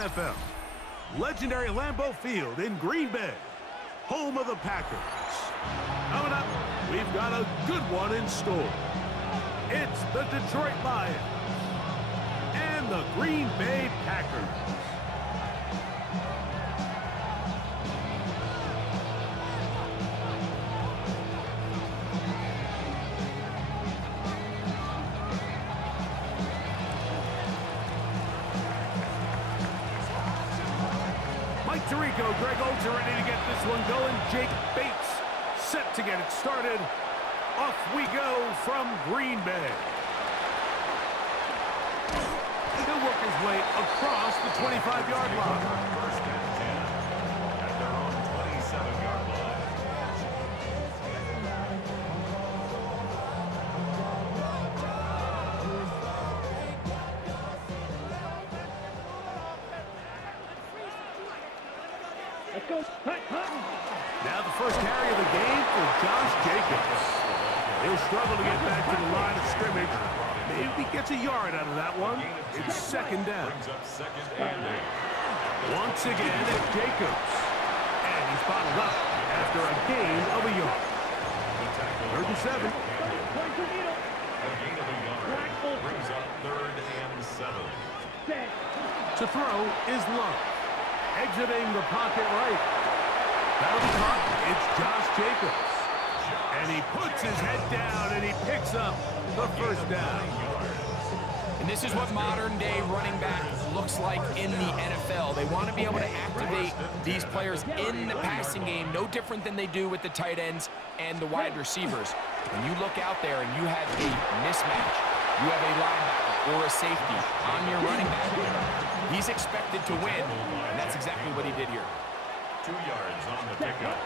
NFL. Legendary Lambeau Field in Green Bay, home of the Packers. Coming up, we've got a good one in store. It's the Detroit Lions and the Green Bay Packers. Mike Tirico, Greg Olds are ready to get this one going. Jake Bates set to get it started. Off we go from Green Bay. He'll work his way across the 25-yard line. First and 10 at their own 27-yard line. Let's go. Now the first carry of the game for Josh Jacobs. He'll struggle to get back to the line of scrimmage. Maybe gets a yard out of that one. It's second down. Once again, it's Jacobs. And he's bottled up after a gain of a yard. 3rd and 7. A gain of a yard brings up 3rd and 7. To throw is Love. Exiting the pocket right. That'll be caught. It's Josh Jacobs. And he puts his head down and he picks up the first down. And this is what modern-day running back looks like in the NFL. They want to be able to activate these players in the passing game, no different than they do with the tight ends and the wide receivers. When you look out there and you have a mismatch, you have a linebacker or a safety on your running back, he's expected to win, and that's exactly what he did here. 2 yards on the pickup.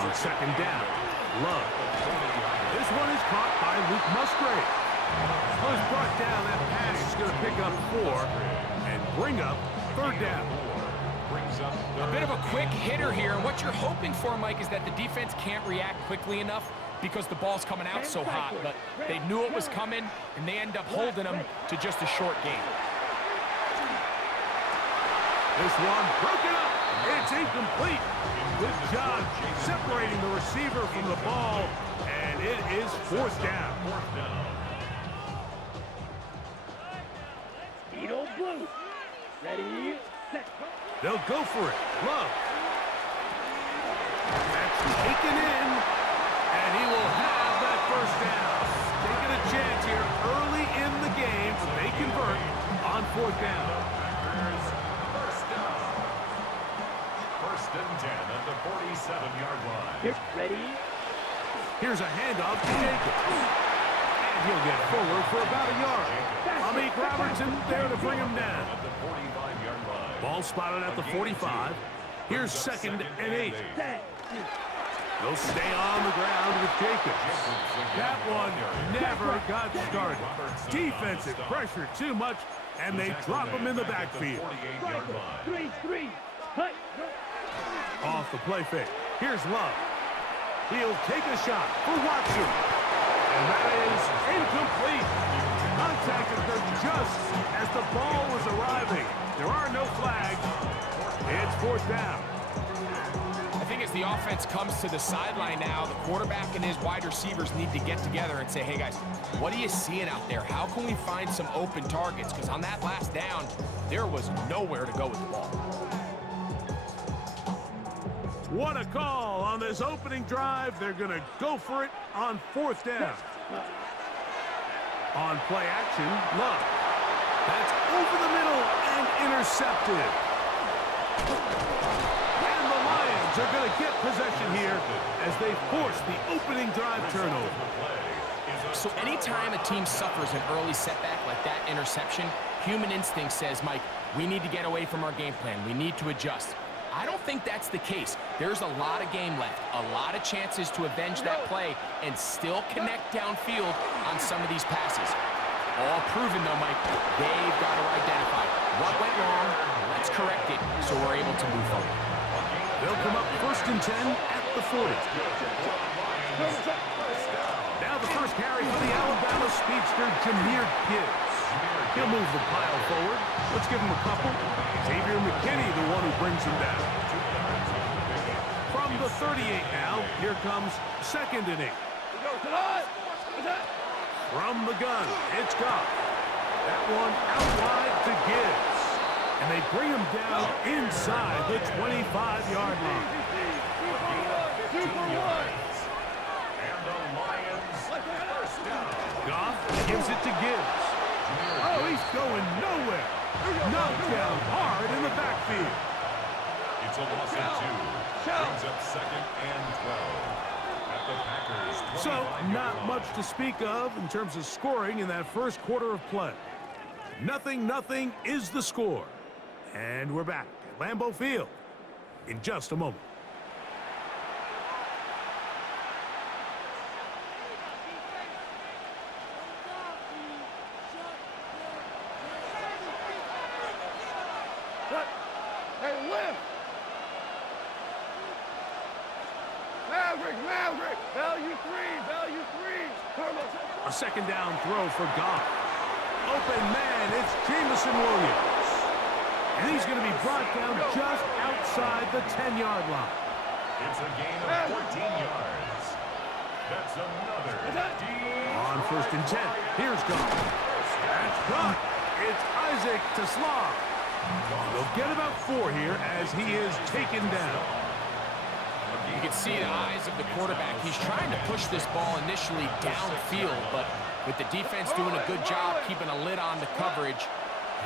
On second down, Love. This one is caught by Luke Musgrave. Was brought down. That pass is going to pick up 4 and bring up 3rd down. A bit of a quick hitter here, and what you're hoping for, Mike, is that the defense can't react quickly enough because the ball's coming out so hot, but they knew it was coming, and they end up holding them to just a short gain. This one broken up. It's incomplete. Good job separating the receiver from the ball, and it is 4th down. Edo Blue. Ready, set. They'll go for it. Love. That's taken in, and he will have that first down. Taking a chance here early in the game, but they convert on 4th down. First and 10 at the 47-yard line. Ready. Here's a handoff to Jacobs. And he'll get forward for about a yard. Amik Robertson there to bring him down. At the 45-yard line. Ball spotted at the 45. Here's 2nd and 8. They'll stay on the ground with Jacobs. That one never got started. Defensive pressure too much, and they drop him in the backfield. 48-yard line. 3-3. Hut. Off the play fake. Here's Love. He'll take a shot for Watson. And that is incomplete. Contact occurred just as the ball was arriving. There are no flags. It's 4th down. I think as the offense comes to the sideline now, the quarterback and his wide receivers need to get together and say, hey, guys, what are you seeing out there? How can we find some open targets? Because on that last down, there was nowhere to go with the ball. What a call on this opening drive. They're going to go for it on 4th down. On play action, Love. That's over the middle and intercepted. And the Lions are going to get possession here as they force the opening drive turnover. So anytime a team suffers an early setback like that interception, human instinct says, Mike, we need to get away from our game plan. We need to adjust. I don't think that's the case. There's a lot of game left, a lot of chances to avenge that play and still connect downfield on some of these passes. All proven, though, Mike, they've got to identify what went wrong, let's correct it so we're able to move forward. They'll come up 1st and 10 at the 40. Now the first carry for the Alabama speedster, Jahmyr Gibbs. He'll move the pile forward. Let's give him a couple. Xavier McKinney, the one who brings him down. From the 38 now, here comes 2nd and 8. From the gun, it's Goff. That one out wide to Gibbs. And they bring him down inside the 25-yard line. And the Lions first down. Goff gives it to Gibbs. Oh, he's going nowhere. Knocked down hard in the backfield. It's a loss of 2. Brings up 2nd and 12. At the Packers' So, 25-yard not line. much to speak of in terms of scoring in that first quarter of play. 0-0 is the score. And we're back at Lambeau Field in just a moment. Hey, lift! Maverick! Value 3! A 2nd down throw for Goff. Open man, it's Jamison Williams. And he's going to be brought down just outside the 10-yard line. It's a gain of 14 yards. That's another On 1st and 10, here's Goff. That's caught. It's Isaac to Slav. They'll get about 4 here as he is taken down. You can see the eyes of the quarterback. He's trying to push this ball initially downfield, but with the defense doing a good job keeping a lid on the coverage,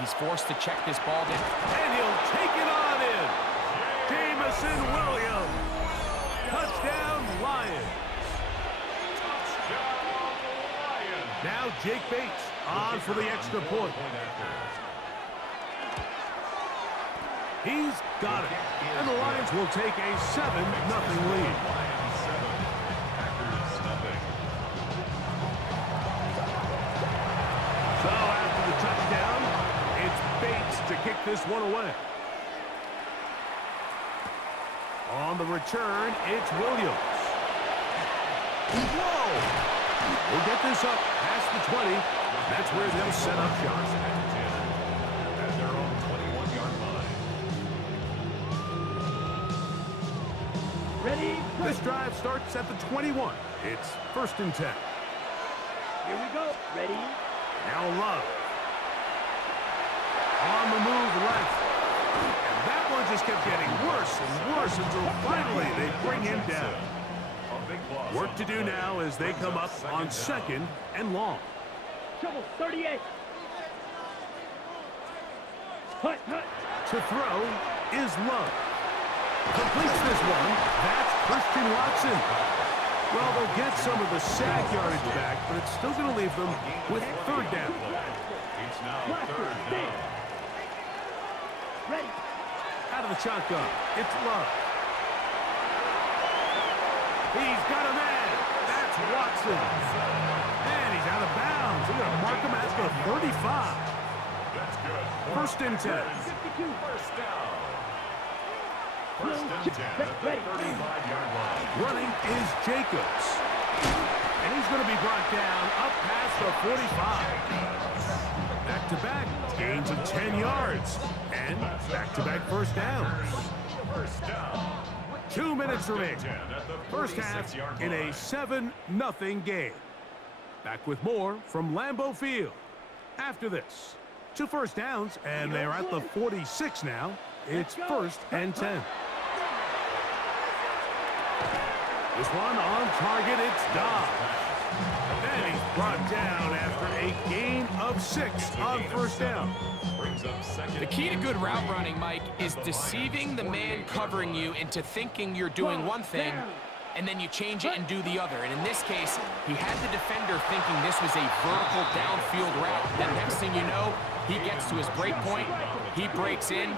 he's forced to check this ball down. And he'll take it on in. Jamison Williams. Touchdown, Lions. Now Jake Bates on for the extra point. He's got it. And the Lions will take a 7-0 lead. So after the touchdown, it's Bates to kick this one away. On the return, it's Williams. Whoa! We'll get this up past the 20. That's where they'll set up shop. At their own 21-yard line. Ready? This drive starts at the 21. It's 1st and 10. Here we go. Ready? Now Love. On the move left. And that one just kept getting worse and worse until finally they bring him down. A big loss. Work to do now as they come up on 2nd and long. Trouble. 38. Hut. To throw is Love. Completes this one. That's Christian Watson. Well, they'll get some of the sack yardage back, but it's still going to leave them with 3rd down. It's now 3rd down. Ready? Out of the shotgun, it's Love. He's got a man. That's Watson. And he's out of bounds. They're going to mark him at the 35. That's good. 1st and 10. 52. First down. 1st and 10 at the 35-yard line. Running is Jacobs. And he's going to be brought down up past the 45. Back-to-back gains of 10 yards. And back-to-back first downs. First down. 2 minutes remain. 10 at the First half 46-yard in a line. 7-0 game. Back with more from Lambeau Field. After this, 2 first downs, and they're at the 46 now. It's 1st and 10. This one on target, it's Dobbs. And he's brought down after a gain of 6 on 1st down. Brings up 2nd. The key to good route running, Mike, is deceiving the man covering you into thinking you're doing one thing, and then you change it and do the other. And in this case, he had the defender thinking this was a vertical downfield route. Then next thing you know, he gets to his break point, he breaks in,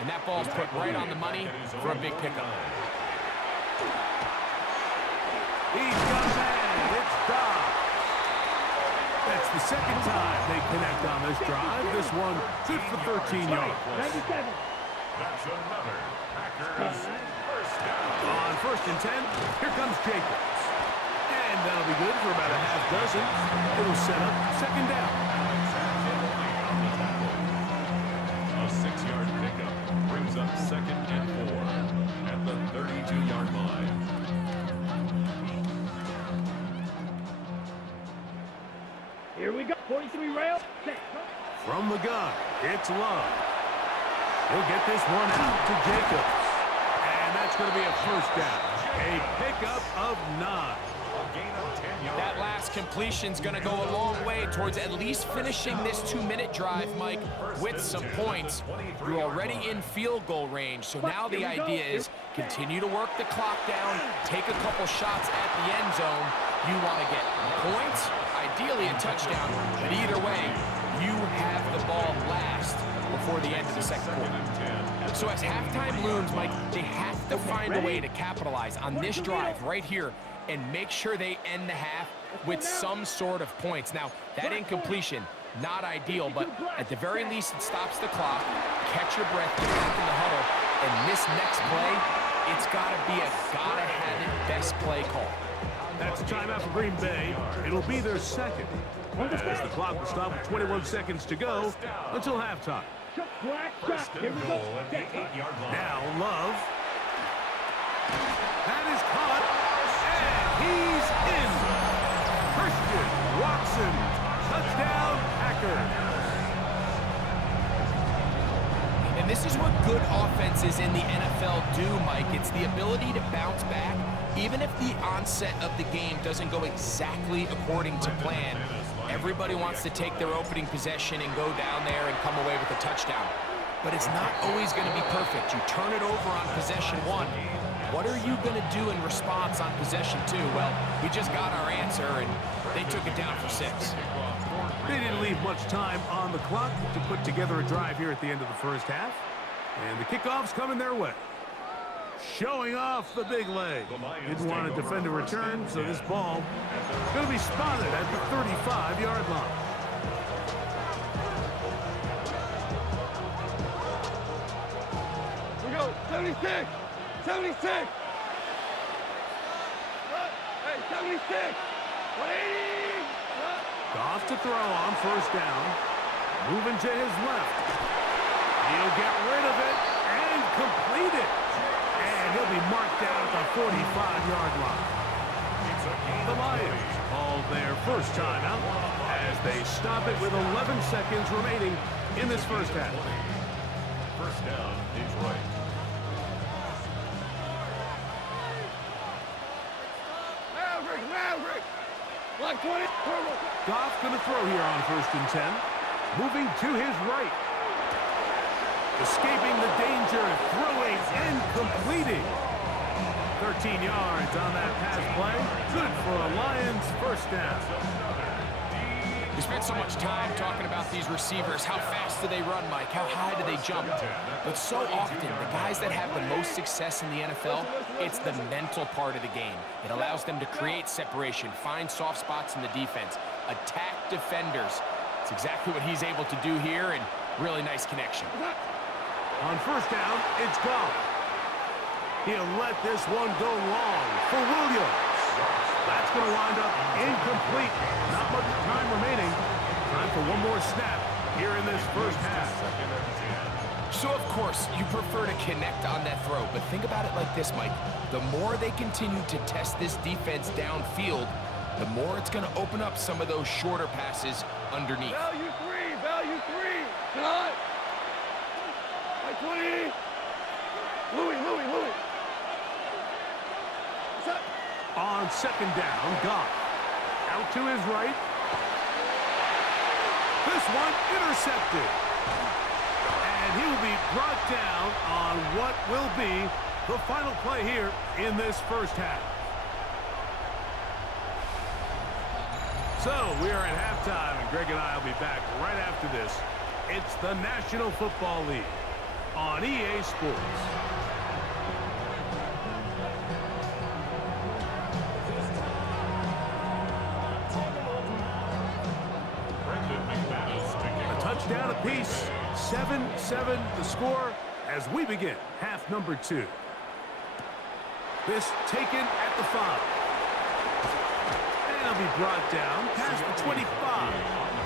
and that ball's put right on the money for a big pickup. He's got a man. It's Dobbs. That's the 2nd time they connect on this drive. This one good for 13 yards. 97. That's another Packers first down. On 1st and 10, here comes Jacobs. And that'll be good for about a half dozen. It'll set up 2nd down. 43 rail. Set. From the gun, it's Love. He'll get this one out to Jacobs. And that's going to be a first down. A pickup of 9. That last completion's going to go a long way towards at least finishing this 2-minute drive, Mike, with some points. You're already in field goal range, so now the idea is continue to work the clock down, take a couple shots at the end zone. You want to get points, ideally a touchdown, but either way, you have the ball last before the end of the second quarter. So as halftime looms, Mike, they have to find a way to capitalize on this drive right here and make sure they end the half with some sort of points. Now, that incompletion, not ideal, but at the very least, it stops the clock. Catch your breath, get back in the huddle, and this next play, it's got to be a gotta-have-it best play call. That's a timeout for Green Bay. It'll be their second, as the clock will stop with 21 seconds to go until halftime. Now, Love. That is caught, and he's in. Christian Watson, touchdown Packers. And this is what good offenses in the NFL do, Mike. It's the ability to bounce back, even if the onset of the game doesn't go exactly according to plan. Everybody wants to take their opening possession and go down there and come away with a touchdown. But it's not always going to be perfect. You turn it over on possession 1. What are you going to do in response on possession 2? Well, we just got our answer, and they took it down for 6. They didn't leave much time on the clock to put together a drive here at the end of the first half. And the kickoff's coming their way. Showing off the big leg. Didn't want to defend a return, so this ball going to be spotted at the 35-yard line. We go, 76! 76! Hey, 76! 180! Goff to throw on first down. Moving to his left. He'll get rid of it and complete it. And he'll be marked down at the 45-yard line. The Lions call their first timeout as they stop it with 11 seconds remaining in this first half. First down, Detroit. Maverick! Black 20, purple. Goff going to throw here on 1st and 10. Moving to his right. Escaping the danger, throwing and completing. 13 yards on that pass play. Good for a Lions first down. We spent so much time talking about these receivers. How fast do they run, Mike? How high do they jump? But so often, the guys that have the most success in the NFL, it's the mental part of the game. It allows them to create separation, find soft spots in the defense, attack defenders. It's exactly what he's able to do here, and really nice connection. On first down, it's Goff. He'll let this one go long for Williams. That's going to wind up incomplete. Not much time remaining. Time for one more snap here in this first half. So, of course, you prefer to connect on that throw, but think about it like this, Mike. The more they continue to test this defense downfield, the more it's going to open up some of those shorter passes underneath. Value 3! Cut! Black 20! Louis! On second down, Goff. Out to his right. This one intercepted. And he will be brought down on what will be the final play here in this first half. So we are at halftime, and Greg and I will be back right after this. It's the National Football League on EA Sports. Touchdown apiece, 7-7 the score as we begin half number 2. This taken at the 5. And he'll be brought down past the 25.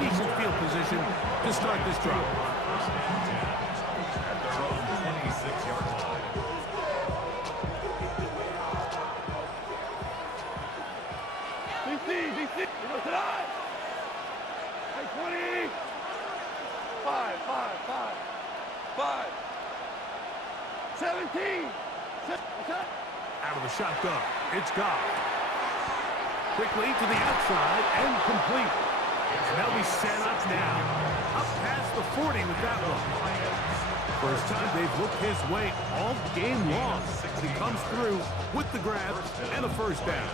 Decent field position to start this drive. At their own 26-yard line. DC! You know, tonight! Hey, 20! 17. Out of the shotgun. It's gone. Quickly to the outside and complete. And they'll be set up now. Up past the 40 with that one. First time they've looked his way all game long. He comes through with the grab and a first down.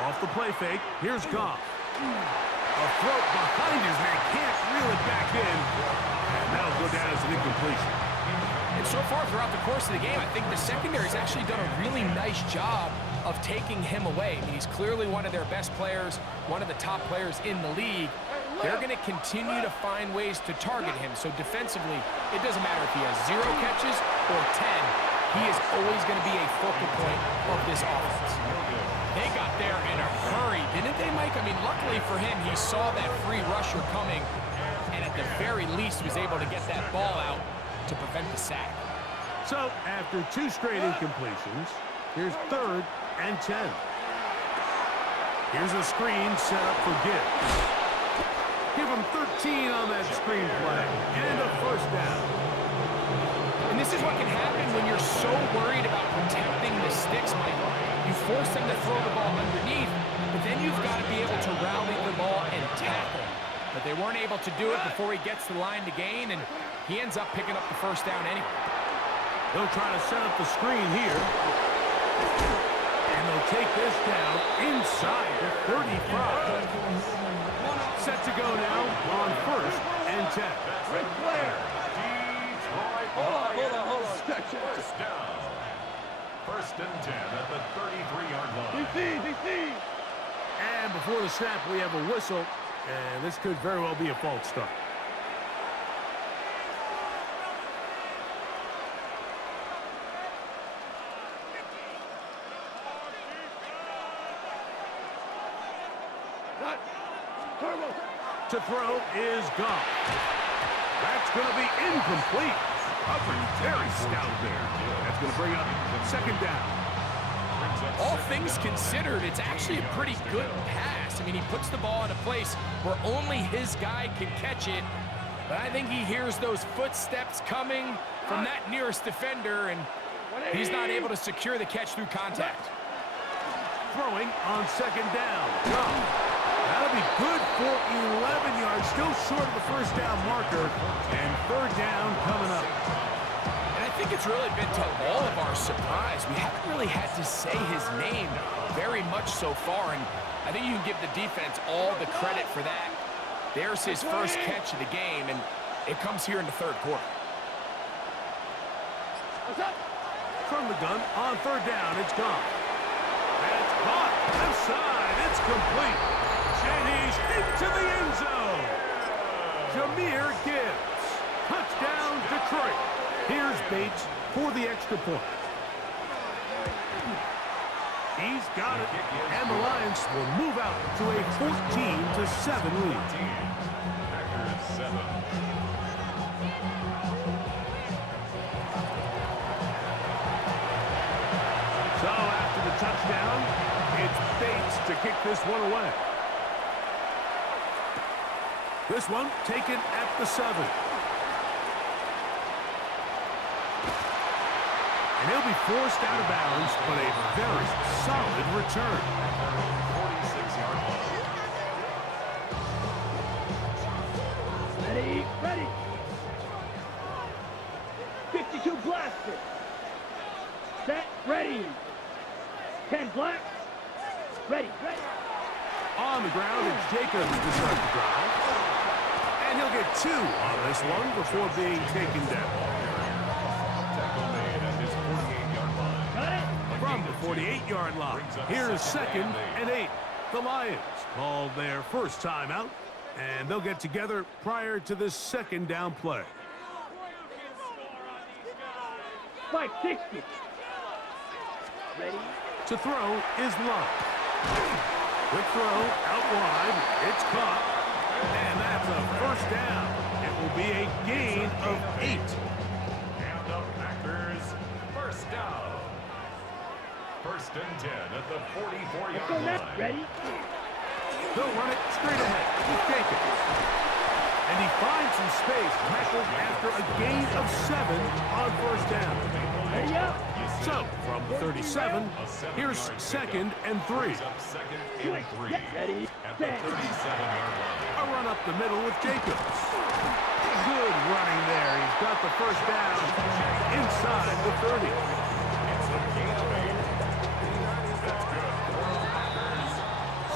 Off the play fake, here's Goff. A throw behind his man, can't reel it back in. And that'll go down as an incompletion. And so far throughout the course of the game, I think the secondary's actually done a really nice job of taking him away. I mean, he's clearly one of their best players, one of the top players in the league. They're going to continue to find ways to target him. So defensively, it doesn't matter if he has 0 catches or 10. He is always going to be a focal point of this offense. They got there in a hurry, didn't they, Mike? I mean, luckily for him, he saw that free rusher coming, and at the very least was able to get that ball out to prevent the sack. So, after 2 straight incompletions, here's 3rd and 10. Here's a screen set up for Gibbs. Give him 13 on that screen play, and a first down. And this is what can happen when you're so worried about protecting the sticks, Michael. You force them to throw the ball underneath, but then you've got to be able to rally the ball and tackle. But they weren't able to do it before he gets to the line to gain, and he ends up picking up the first down anyway. They'll try to set up the screen here. And they'll take this down inside the 35. Set to go now on 1st and 10. Red flare. Hold on. First down. 1st and 10 at the 33-yard line. DC. And before the snap, we have a whistle. And this could very well be a false start. To throw is Goff. That's going to be incomplete. Covered very stout there. That's going to bring up 2nd down. All things considered, it's actually a pretty good pass. I mean, he puts the ball in a place where only his guy can catch it. But I think he hears those footsteps coming from that nearest defender, and he's not able to secure the catch through contact. Throwing on 2nd down. Goff. That'll be good for 11 yards. Still short of the first down marker. And 3rd down coming up. And I think it's really been to all of our surprise. We haven't really had to say his name very much so far. And I think you can give the defense all the credit for that. There's his first catch of the game, and it comes here in the 3rd quarter. From the gun on 3rd down, it's gone. That's caught. Left side. It's complete. And he's into the end zone. Jahmyr Gibbs. Touchdown, Detroit. Here's Bates for the extra point. He's got it. And the Lions will move out to a 14-7 lead. Packers 7. So after the touchdown, it's Bates to kick this one away. This one taken at the 7. And he'll be forced out of bounds, but a very solid return. 46-yard line. Ready. 52 blaster. Set, ready. 10 black. Ready. On the ground, it's Jacobs to start the drive. And he'll get 2 on this one before being taken down. Tackle made at his 48-yard line. Got it. From the 48-yard line, here's 2nd and 8. The Lions called their first timeout, and they'll get together prior to this 2nd down play. 560. Ready. To throw is Love. Quick throw out wide. It's caught. And that's a first down. It will be a gain of 8. And the Packers, first down. First and 10 at the 44-yard line. Ready? They'll run it straight ahead with Jacobs. And he finds some space, tackled after a gain of 7 on first down. Ready up. So, from 37, here's second and 3. Second and 3 Ready, at the 37-yard line. A run up the middle with Jacobs. Good running there. He's got the first down inside the 30. It's a gain of 8. That's good.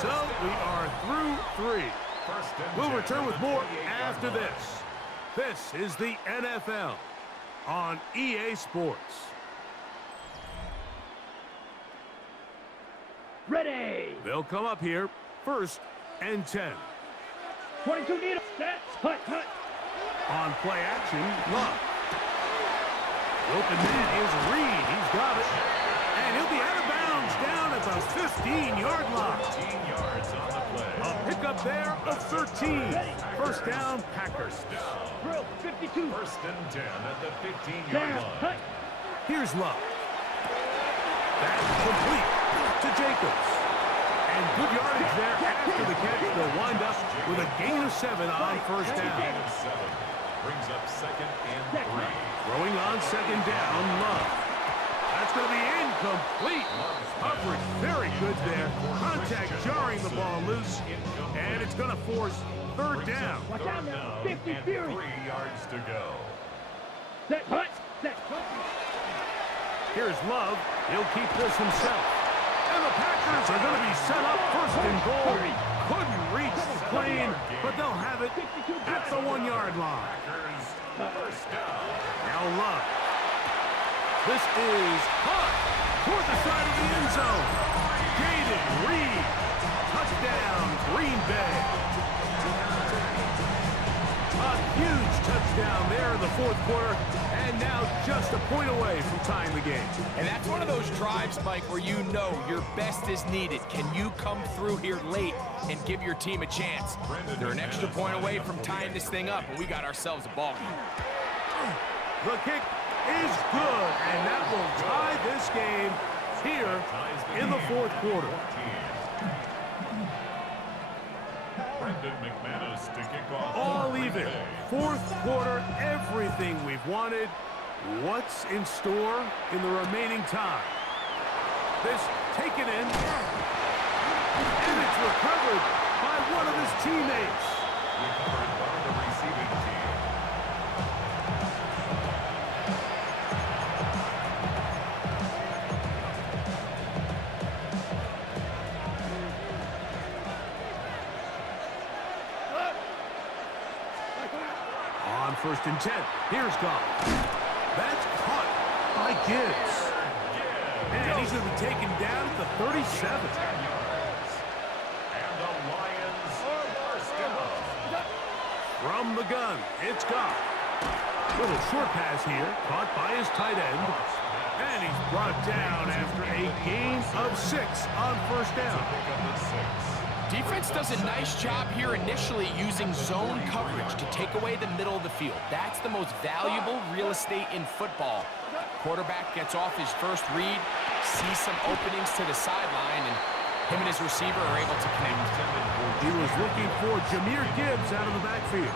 So, we are through 3. First and We'll 10 return with at the more 48-yard after line. this. This is the NFL on EA Sports. Ready. They'll come up here, first and 10. 22 needle. Set. Hut, hut. On play action, Love. Open man is Reed. He's got it. And he'll be out of bounds down at the 15-yard line. 15 yards on the play. A pickup there of 13. First down, Packers. Drill. 52. First and 10 at the 15-yard Down. line. Hut. Here's Love. That's complete to Jacobs. And good yardage there after the catch. They'll wind up with a gain of 7 on first Gain down. of 7. Brings up second and 3. Throwing on second down, Love. That's going to be incomplete. Coverage very good there. Contact jarring the ball loose. And it's going to force third down. Watch out now. 50 and Fury. 3 yards to go. Set. Hut. Set. Here's Love. He'll keep this himself. And the Packers are going to be set up first and goal. Couldn't reach the plane, but they'll have it at the 1-yard line. Packers, first down. Now Love. This is caught toward the side of the end zone. Jaden Reed. Touchdown, Green Bay. A huge touchdown there in the fourth quarter. And now just a point away from tying the game. And that's one of those drives, Mike, where you know your best is needed. Can you come through here late and give your team a chance? They're an extra point away from tying this thing up, and we got ourselves a ball game. The kick is good, and that will tie this game here in the fourth quarter. Brendan McManus to kick off. All even. Fourth quarter, everything we've wanted. What's in store in the remaining time? This taken in, and it's recovered by one of his teammates. Recovered by the receiving team. On first and 10, here's Goff. That's caught by Gibbs. And he's going to be taken down at the 37. And the Lions are first down. From the gun, it's Goff. Little short pass here, caught by his tight end. And he's brought down after a gain of 6 on first down. Pick up at 6. Defense does a nice job here initially using zone coverage to take away the middle of the field. That's the most valuable real estate in football. Quarterback gets off his first read, sees some openings to the sideline, and him and his receiver are able to connect. He was looking for Jahmyr Gibbs out of the backfield.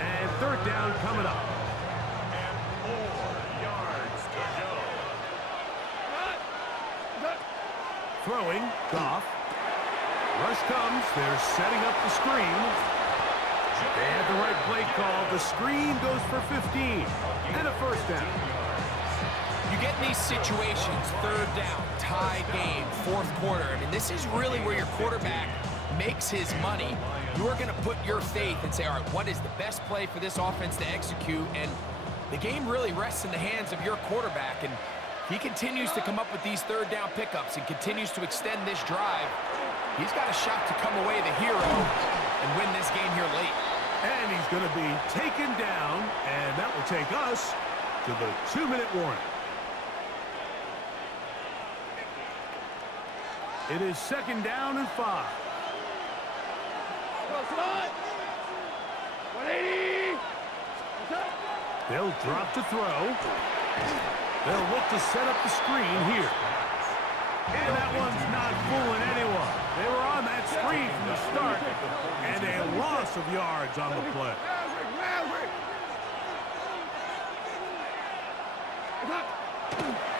And third down coming up. And 4 yards to go. Throwing, Goff. Rush comes. They're setting up the screen. They had the right play call. The screen goes for 15. And a first down. You get in these situations, third down, tie game, fourth quarter. I mean, this is really where your quarterback makes his money. You are going to put your faith and say, all right, what is the best play for this offense to execute? And the game really rests in the hands of your quarterback. And he continues to come up with these third down pickups and continues to extend this drive. He's got a shot to come away the hero and win this game here late. And he's going to be taken down. And that will take us to the 2-minute warning. It is 2nd down and 5. Come on. 180. They'll drop to throw. They'll look to set up the screen here. And that one's not fooling anyone. They were on that screen from the start, and a loss of yards on the play.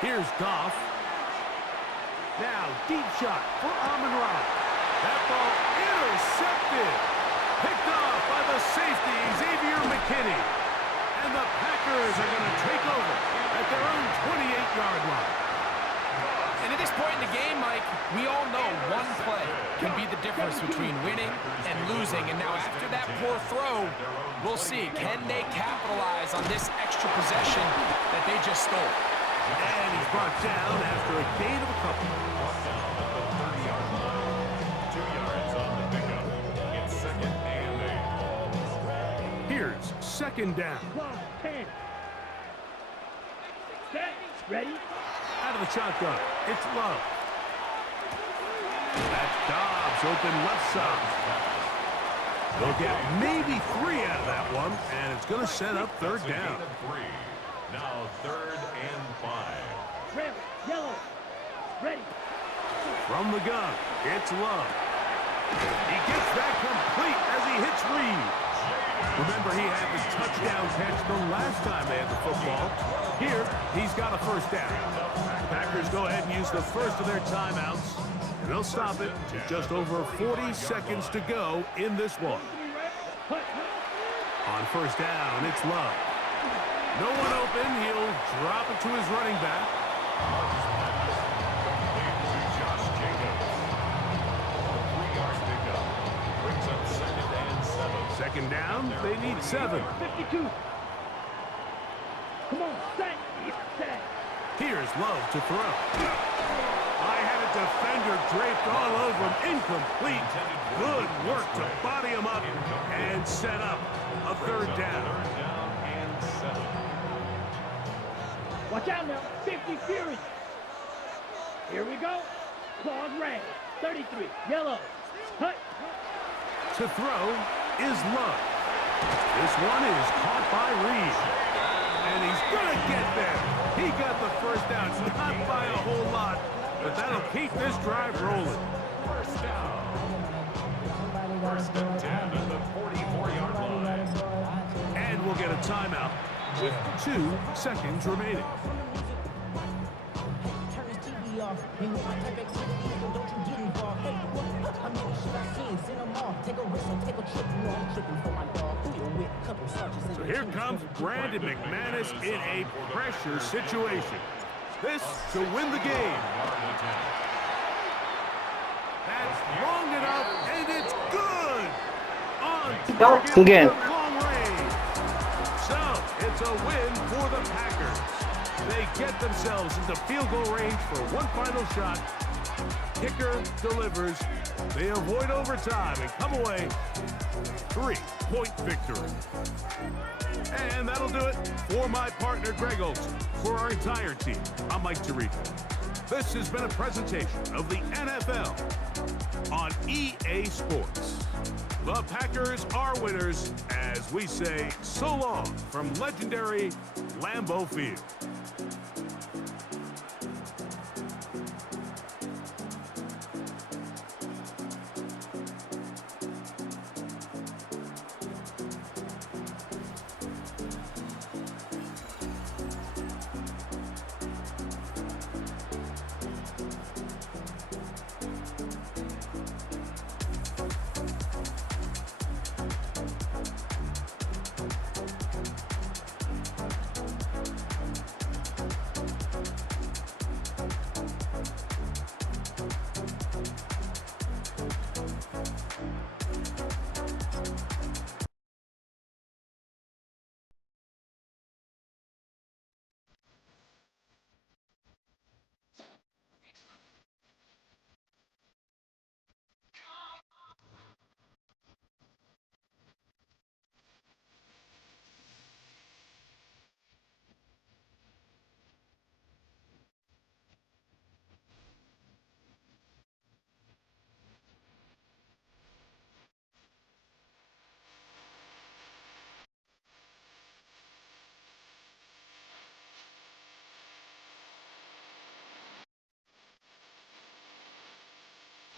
Here's Goff. Now, deep shot for Amon-Ra. That ball intercepted. Picked off by the safety, Xavier McKinney. And the Packers are going to take over at their own 28-yard line. And at this point in the game, Mike, we all know one play can be the difference between winning and losing. And now after that poor throw, we'll see, can they capitalize on this extra possession that they just stole? And he's brought down after a gain of a couple. 2 yards on the pickup. It's 2nd and 8. Here's 2nd down. 10. Set. Ready. Out of the shotgun, it's Love. That's Dobbs, open left side. They'll get maybe 3 out of that one, and it's going to set up 3rd down. Now 3rd and 5. Red. Yellow. Ready. From the gun, it's Love. He gets that complete as he hits Reed. Remember, he had the touchdown catch the last time they had the football. Here, he's got a 1st down. Packers go ahead and use the first of their timeouts, and they'll stop it with just over 40 seconds to go in this one. On 1st down, it's Love. No one open. He'll drop it to his running back. Josh Jacobs. 3-yard pickup. Brings up 2nd and 7. 2nd down, they need 7. 52. Come on, set. Set. Here's Love to throw. I had a defender draped all over him. Incomplete. Good work to body him up and set up a 3rd down. 3rd down and 7. Watch out now. 50 Fury. Here we go. Claws red. 33. Yellow. Hut. To throw is Love. This one is caught by Reed. And he's going to get there. He got the 1st down. It's not by a whole lot, but that'll keep this drive rolling. 1st down. 1st and 10 at the 44-yard line. And we'll get a timeout with 2 seconds remaining. Turn this TV off. And with my type activity, so don't you get involved. Hey, what? I mean, shit I seen, send them off. Take a risk, take a trip. You know I'm tripping for my dog. Who you with? Couple searches. So here comes Brandon McManus in a pressure situation. This to win the game. That's long enough, and it's good. On target Again. from long range. So it's a win for the Packers. They get themselves into field goal range for one final shot. Kicker delivers. They avoid overtime and come away 3-point victory. And that'll do it for my partner, Greg Olson. For our entire team, I'm Mike Tirico. This has been a presentation of the NFL on EA Sports. The Packers are winners as we say so long from legendary Lambeau Field.